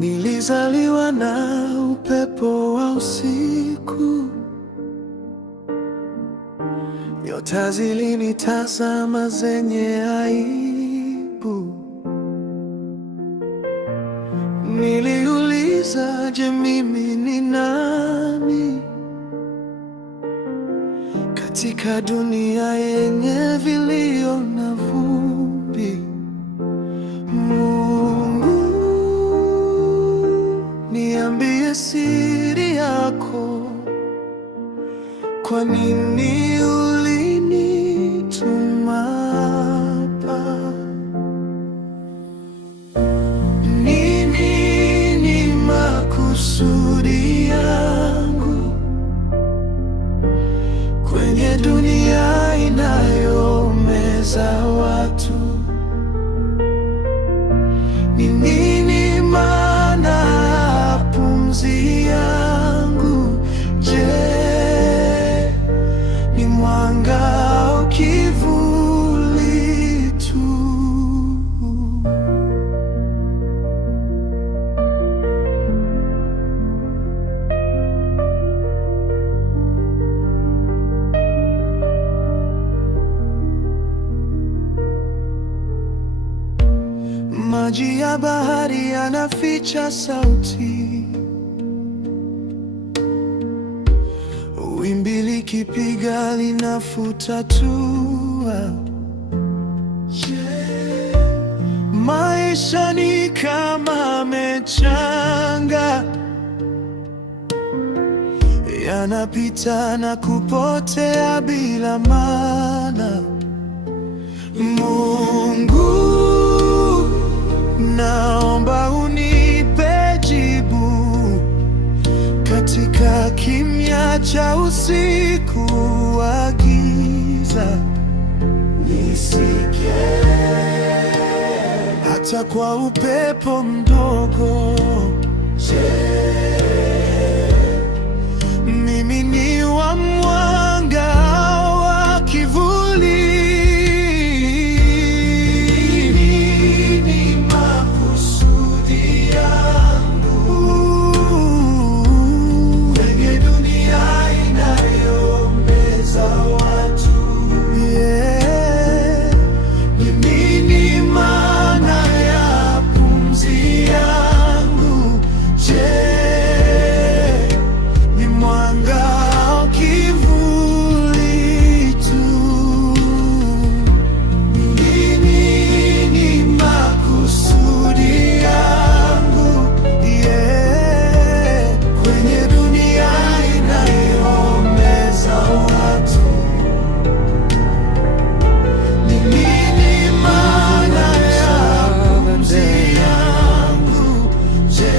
Nilizaliwa na upepo wa usiku, nyota zilinitazama zenye aibu. Niliuliza, je, mimi ni nani katika dunia yenye vilio na vumbi? Mungu, niambie siri yako. Kwa nini ulinituma hapa? Nini makusudi yangu kwenye dunia inayomeza watu? Ni nini maana ya pumzi yangu? Je, ni mwanga au kivuli tu? Maji ya bahari yanaficha sauti, wimbi likipiga linafuta tua. Maisha ni kama mechanga, yanapita na kupotea bila maana. Mungu, naomba unipe jibu katika kimya cha usiku wa giza. Nisikie hata kwa upepo mdogo. Je, mimi ni wa mwanga au wa kivuli? Nini makusudi yangu kwenye dunia inayomeza watu? Ni nini maana ya pumzi yangu? Je, ni mwanga au kivuli tu? Nini makusudi yangu, kwenye dunia inayomeza watu? Ni nini maana ya pumzi yangu? Je,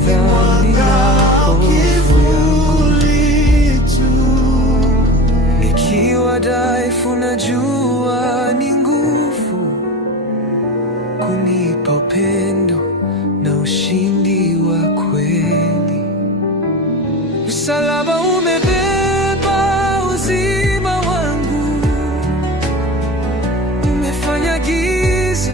ni mwanga au kivuli tu? Nikiwa dhaifu, najua ni nguvu kunipa upendo na ushindi wa kweli. Msalaba